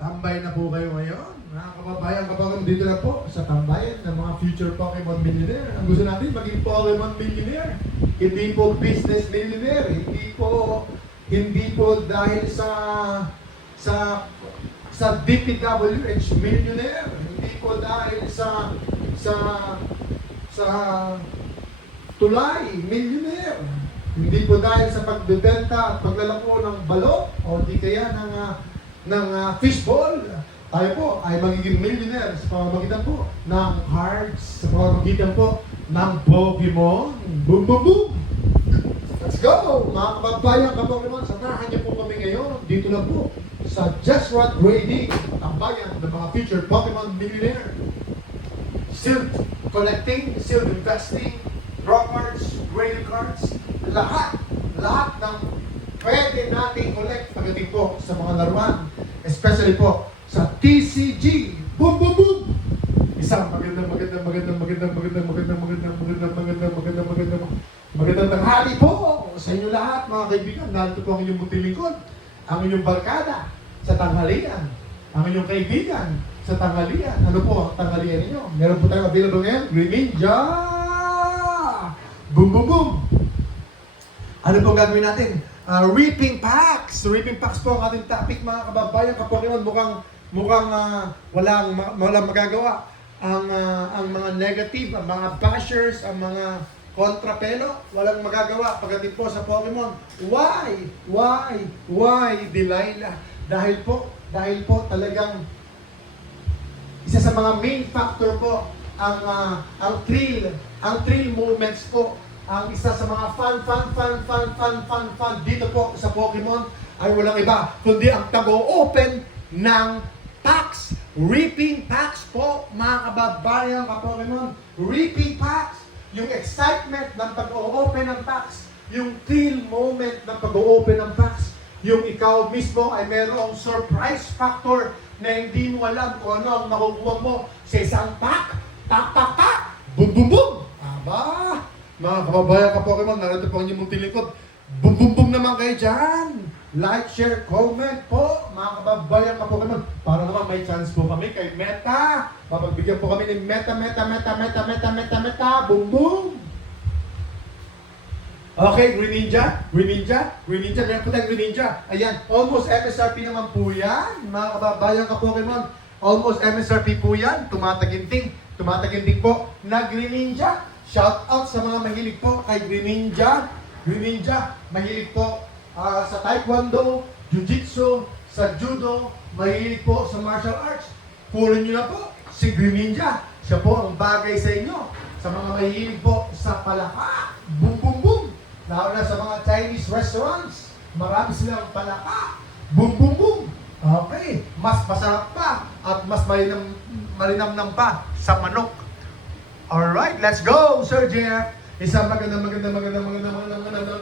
Tambay na po kayo ngayon. Mga kababayan, kapag dito na po sa tambayan ng mga future Pokemon millionaire. Ang gusto natin maging Pokemon millionaire. Hindi po business millionaire. Hindi po dahil sa DPWH millionaire. Hindi po dahil sa tulay millionaire. Hindi po dahil sa pagbebenta at paglalako ng balot o di kaya ng fishball. Tayo po ay magiging millionaire sa pamamagitan po ng cards, sa pamamagitan po ng Pokemon. Boom, boom, boom! Let's go! Mga kababayan, ka-Pokemon, samahan niyo po kami ngayon dito na po sa Just Right Grading, tambayan ng mga future Pokemon millionaire. Sealed collecting, sealed investing, draw cards, grading cards, lahat ng pwede natin collect pagdating po sa mga laruan, especially po sa TCG. Boom, boom, boom! Isang magandang tanghali po sa inyo lahat, mga kaibigan. Narito po ang inyong buti lingkod, ang inyong barkada sa tanghalian, ang inyong kaibigan sa tanghalian. Ano po ang tanghalian ninyo? Meron po tayong available ngayon, Greninja! Boom, boom, boom! Ano po gagawin natin? Reaping packs! Reaping packs po ang ating topic, mga kababayan, ka-Pokemon. Mukhang walang magagawa. Ang mga negative, ang mga bashers, ang mga kontrapelo, walang magagawa pagdating po sa Pokemon. Why, Delilah? Dahil po talagang isa sa mga main factor po ang thrill moments po. Ang isa sa mga fun dito po sa Pokemon ay walang iba kundi ang tago-open ng packs. Reaping packs po, mga kababayan, ka-Pokemon. Reaping packs. Yung excitement ng pag-o-open ng packs. Yung thrill moment ng pag-o-open ng packs. Yung ikaw mismo ay merong surprise factor na hindi mo alam kung ano ang makukuha mo sa isang pack. Tak, tak, tak! Boom, boom, boom! Aba! Mga kababayan, ka-Pokemon, narito po ang inyong muntilikod. Boom, boom, boom naman kayo dyan! Like, share, comment po, mga kababayan, ka-Pokemon. Para naman may chance po kami kay Meta. Mapagbigyan po kami ng Meta. Boom, boom! Okay, Greninja. Meron po tayong Greninja. Ayan, almost MSRP naman po yan, mga kababayan, ka-Pokemon. Almost MSRP po yan. Tumataginting po na Greninja. Shout out sa mga mahilig po kay Greninja. Mahilig po sa Taekwondo, Jiu-Jitsu, sa Judo, mahilig po sa martial arts. Pulin nyo na po si Greninja. Siya po ang bagay sa inyo. Sa mga mahilig po sa palaka. Boom, boom, boom. Lalo na sa mga Chinese restaurants. Marami silang palaka. Boom, boom, boom. Okay. Mas masarap pa at mas malinamnam pa sa manok. Alright, let's go, Sir Jeff! Isang magandang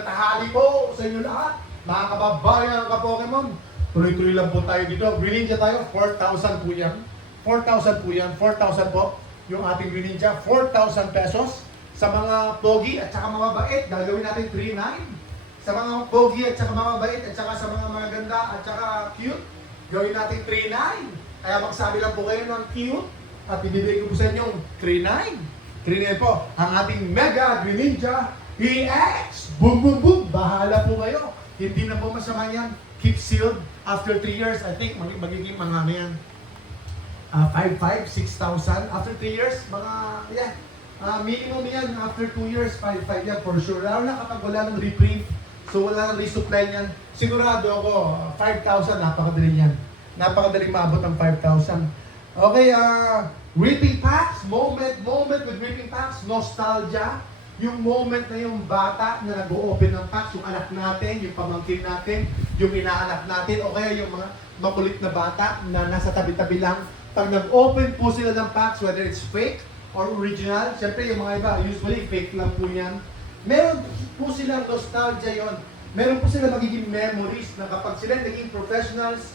tahali po sa inyo lahat. Mga kababayan, ka-Pokemon. Tuloy-tuloy lang po tayo dito. Greninja tayo, 4,000 po yan. 4,000 po. Yung ating Greninja, 4,000 pesos. Sa mga pogi at saka mga bait, gagawin natin 3,900. Sa mga pogi at saka mga bait at saka sa mga maganda at saka cute, gawin natin 3,900. Kaya magsabi lang po kayo ng cute at ibibigay ko po sa inyong 3,900. 3,900 po, ang ating Mega Greninja EX! Boom, boom, boom! Bahala po kayo. Hindi na po masama yan. Keep sealed. After 3 years, I think, magiging mga ano yan, 5,500, 6,000. After 3 years, mga, yeah, minimum yan. After 2 years, 5,500 yan for sure. Lalo na kapag wala ng reprint, so wala ng resupply yan. Sigurado ako, 5,000, napakadali yan. Napakadaling maabot ng 5,000. Okay, Reaping packs, moment with reaping packs, nostalgia. Yung moment na yung bata na nag-o-open ng packs, yung anak natin, yung pamangkin natin, yung inaanak natin, o kaya yung mga makulit na bata na nasa tabi-tabi lang. Pag nag-open po sila ng packs, whether it's fake or original, syempre yung mga iba, usually fake lang po yan. Meron po silang nostalgia yon. Meron po sila magiging memories na kapag sila naging professionals,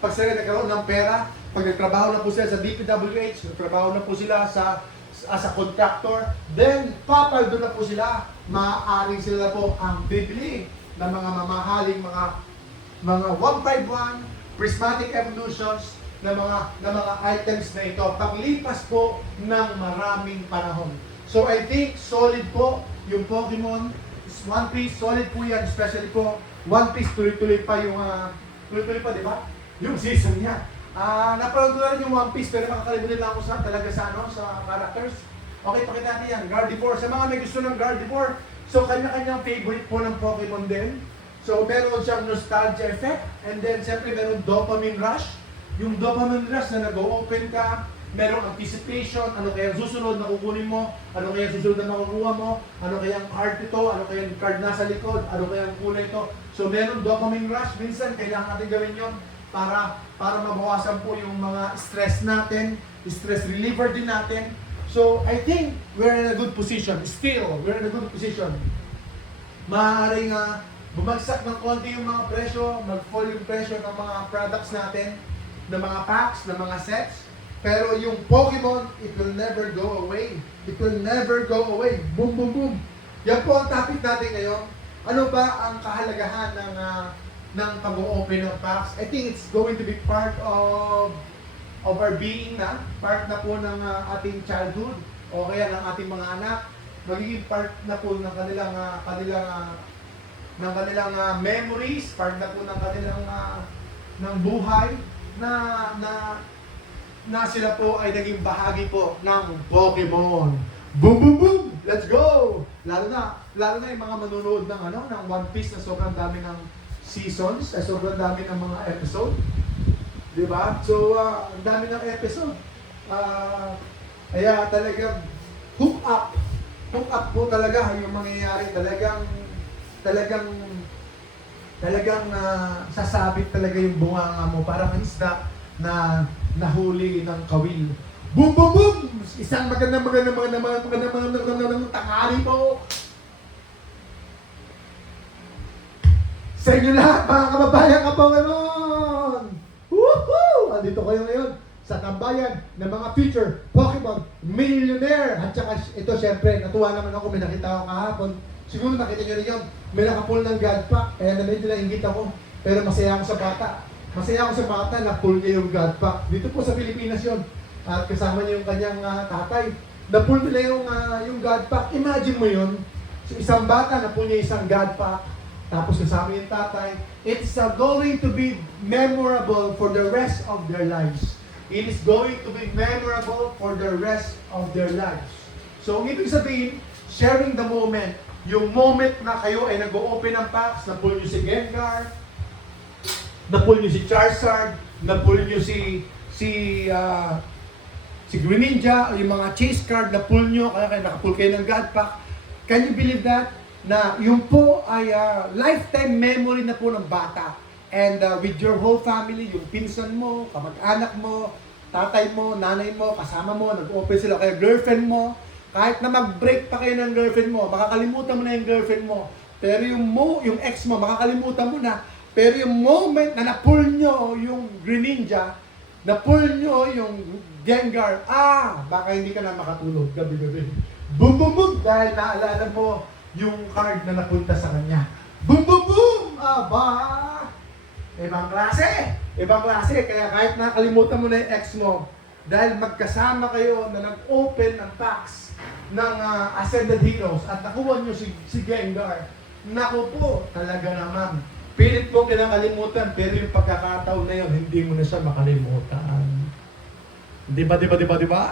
pag sila nagkaroon ng pera, pag nagtrabaho na po sila sa DPWH, nagtrabaho na po sila as a contractor, then papaldo na po sila, maaaring sila po ang bibili ng mga mamahaling mga 151, prismatic evolutions ng mga items na ito paglipas po ng maraming panahon. So I think solid po yung Pokemon. One Piece, solid po yan, especially po One Piece, tuloy-tuloy pa yung tuloy-tuloy pa, di ba? Yung season niya. Napanood ko na rin yung One Piece pero makakalimutan lang ako sa characters. Okay, pakita natin yan. Gardevoir. Sa mga may gusto ng Gardevoir, so kanya-kanyang favorite po ng Pokemon din. So meron siyang nostalgia effect and then siyempre meron dopamine rush. Yung dopamine rush na nag-open ka, merong anticipation, ano kaya susunod na kukunin mo, ano kaya susunod na makukuha mo, ano kaya ang card ito, ano kaya ang card nasa likod, ano kaya ang kulay ito. So meron dopamine rush, minsan kailangan natin gawin yon para mabawasan po yung mga stress natin, stress reliever din natin. So I think we're in a good position. Still, we're in a good position. Maaaring bumagsak ng konti yung mga presyo, mag-fall yung presyo ng mga products natin, ng mga packs, ng mga sets. Pero yung Pokemon, it will never go away. It will never go away. Boom, boom, boom. Yan po ang topic natin ngayon. Ano ba ang kahalagahan ng pag-open ng packs? I think it's going to be part of our being na. Part na po ng ating childhood. O kaya ng ating mga anak. Magiging part na po ng kanilang memories. Part na po ng kanilang ng buhay na sila po ay naging bahagi po ng Pokemon. Boom, boom, boom! Let's go! Lalo na yung mga manonood ng One Piece na sobrang dami ng seasons, sobrang dami ng mga episode. Diba? So, ang dami ng episode. Kaya talagang hook up po talaga yung mangyayari. Talagang sasabit talaga yung bunganga mo. Parang isda na nahuli ng kawil. Boom, boom, boom! Isang magandang tanghali po sa inyo lahat, mga kababayan Pokemon! Woohoo! Andito kayo ngayon sa tambayan ng mga future Pokemon Millionaire. At saka ito, syempre, natuwa naman ako, may nakita ako kahapon. Siguro nakita nyo rin yun. May nakapull ng God Pack, kaya na medyo nainggit ako. Pero masaya ako sa bata. Na-pull niya yung God Pack. Dito po sa Pilipinas yun. At kasama niya yung kanyang tatay. Na-pull nila yung God Pack. Imagine mo yun. So, isang bata, na-pull niya isang God Pack. Tapos kasama yung tatay. It's going to be memorable for the rest of their lives. It is going to be memorable for the rest of their lives. So, ang ibig sabihin, sharing the moment. Yung moment na kayo ay nag-open ng packs, na-pull niyo si Gengar, na-pull nyo si Charizard, na-pull nyo si Greninja, yung mga chase card, na-pull nyo, kaya nakapull kayo ng God Pack. Can you believe that? Na yung po ay lifetime memory na po ng bata. And with your whole family, yung pinsan mo, kamag-anak mo, tatay mo, nanay mo, kasama mo, nag-open sila, kaya girlfriend mo, kahit na mag-break pa kayo ng girlfriend mo, makakalimutan mo na yung girlfriend mo. Pero yung ex mo, makakalimutan mo na. Pero yung moment na na-pull nyo yung Greninja, na-pull nyo yung Gengar, baka hindi ka na makatulog gabi-gabi. Boom, boom, boom! Dahil naalala mo yung card na napunta sa kanya. Boom, boom, boom! Aba! Ibang klase! Kaya kahit nakalimutan mo na yung ex mo, dahil magkasama kayo na nag-open ng packs ng Ascended Heroes at nakuha nyo si Gengar, naku po, talaga naman. Pilit mo kinakalimutan, pero yung pagkakataon na yun, hindi mo na siya makalimutan. Diba?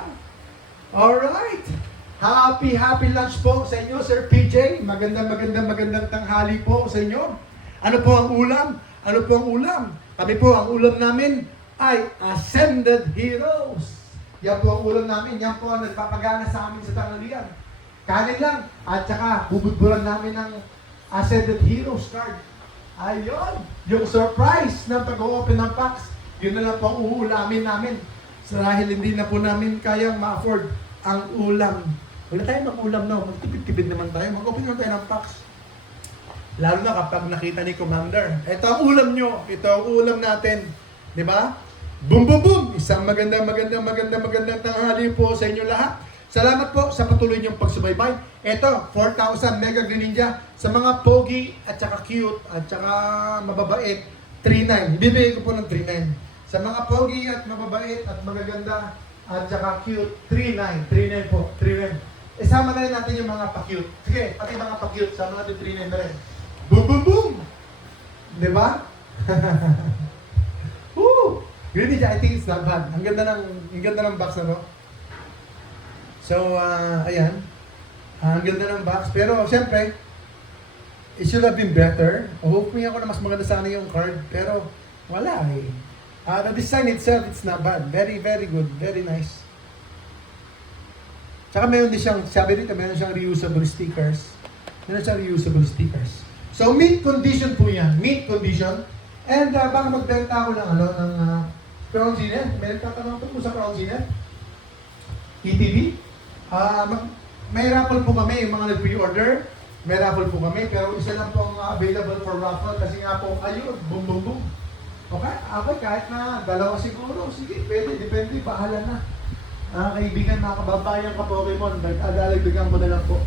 Alright! Happy lunch po sa inyo, Sir PJ. Magandang tanghali po sa inyo. Ano po ang ulam? Kami po, ang ulam namin ay Ascended Heroes. Yan po ang ulam namin. Yan po ang nagpapagana sa amin sa tanghalian. Kanin lang. At saka, bubudburan namin ng Ascended Heroes card. Ayun, yung surprise ng pag-open ng packs, yun na lang po ang uulamin namin. Dahil hindi na po namin kayang ma-afford ang ulam. Wala tayong mag-ulam na, magtipid-tipid naman tayo, mag-open naman tayo ng packs. Lalo na kapag nakita ni Commander, ito ang ulam nyo, ito ang ulam natin. Di ba? Boom, boom, boom! Isang magandang tanghali po sa inyo lahat. Salamat po sa patuloy niyong pagsubaybay. Ito, 4,000 Mega Greninja sa mga pogi at saka cute at saka mababait. 3.9. Ibibigay ko po ng 3.9. Sa mga pogi at mababait at magaganda at saka cute, 3.9. 3.9 po. 3.9. Isama na rin natin yung mga pa-cute. Sige, pati mga pa-cute. Sama natin 3.9 na rin. Boom, boom, boom! Diba? Woo! Really, I think it's not bad. Ang ganda ng box na to. So, ayan. Ang ganda ng box. Pero, siyempre, it should have been better. Hoping ako na mas maganda sana yung card. Pero, wala eh. The design itself, it's not bad. Very, very good. Very nice. Tsaka meron din siyang, sabi dito, meron siyang reusable stickers. Meron siyang reusable stickers. So, mint condition po yan. Mint condition. And baka magbenta ako ng, ng Crown Zenith. Meron tatanong po sa Crown Zenith. ETV. May raffle po kami, yung mga nag-pre-order. May raffle po kami, pero isa lang po ang available for raffle kasi nga po, ayun, boom, boom, boom. Okay, ako kahit na dalawa siguro, sige, pwede, depende, bahala na. Kaibigan, mga kababayan ka Pokemon, dadagdagan ko na lang po.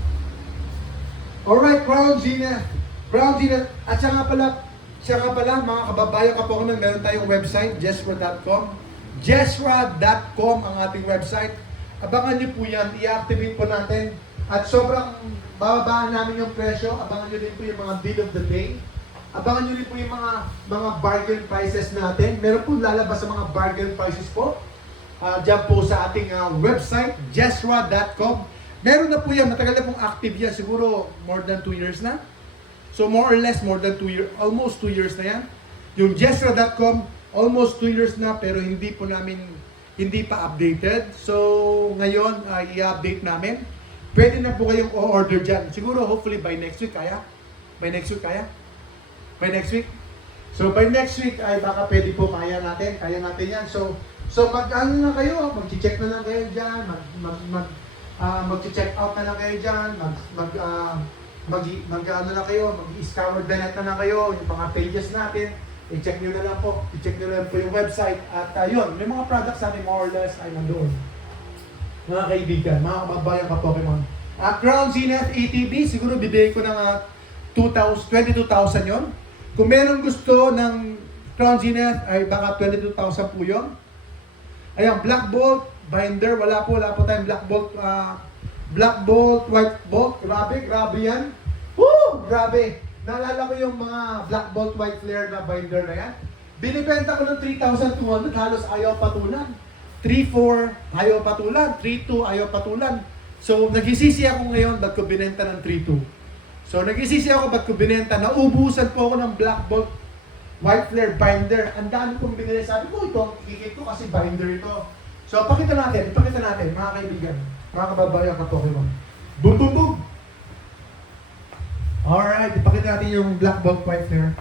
Alright, Crown Zenith. Crown Zenith. At siya nga pala, mga kababayan ka Pokemon, meron tayong website, jesra.com. Jesra.com ang ating website. Abangan niyo po yan, i-activate po natin. At sobrang bababaan namin yung presyo. Abangan niyo din po yung mga deal of the day. Abangan niyo din po yung mga bargain prices natin. Meron po lalabas sa mga bargain prices po. Diyan po sa ating website, jesra.com. Meron na po yan, matagal na pong active yan. Siguro more than 2 years na. So more or less, more than 2 years, almost 2 years na yan. Yung jesra.com, almost 2 years na, pero hindi pa updated. So ngayon, i-update namin. Pwede na po kayong o-order dyan. Siguro, hopefully, by next week, kaya? By next week, kaya? By next week? So, by next week, ay baka pwede po kaya natin yan. So mag-ano na kayo, mag-check na lang kayo dyan, mag-check out na lang kayo dyan, mag-ano na kayo, mag-scour the net na lang kayo, yung mga pages natin, i-check nyo na lang po yung website. At yun, may mga products natin more or less ay nandoon. Mga kaibigan, mga kababayan ka Pokemon. Crown Zenith ATV, siguro bibigay ko ng 22,000 yon. Kung meron gusto ng Crown Zenith, ay baka 22,000 po yun. Ayan, Black Bolt, binder, wala po tayong Black Bolt, White Bolt, grabe yan. Woo! Grabe! Naalala ko yung mga Black Bolt, White Flare na binder na yan. Binibenta ko ng 3,200, halos ayaw patulan. 3.4, ayaw patulan. 3.2, ayaw patulan. So, nagisisi ako ngayon, ba't ko binenta ng 3.2. So, nagisisi ako, ba't ko binenta. Naubusan po ako ng Black Bolt White Flare binder. Ang dami kong binili. Sabi ko, ito, kikit ko kasi binder ito. So, ipakita natin, mga kaibigan. Mga kababayan ka Pokemon. Boom, boom, boom! Alright, ipakita natin yung Black Bolt White Flare.